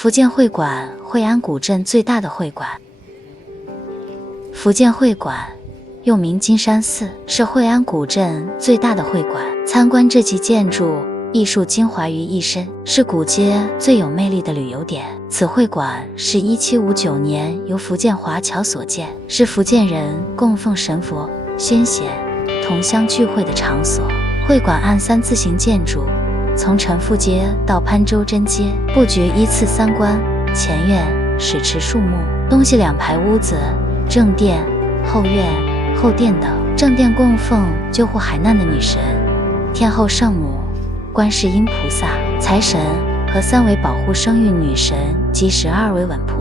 福建会馆会安古镇最大的会馆。福建会馆又名金山寺，是会安古镇最大的会馆。参观这集建筑，艺术精华于一身，是古街最有魅力的旅游点。此会馆是1759年由福建华侨所建，是福建人供奉神佛、先贤、同乡聚会的场所。会馆按3字形建筑，从陈富街到潘周楨街，布局依次3关：前院、水池、树木，东西2排屋子，正殿、后院、后殿等。正殿供奉救护海难的女神、天后圣母、观世音菩萨、财神和3位保护生育女神及12位稳仆。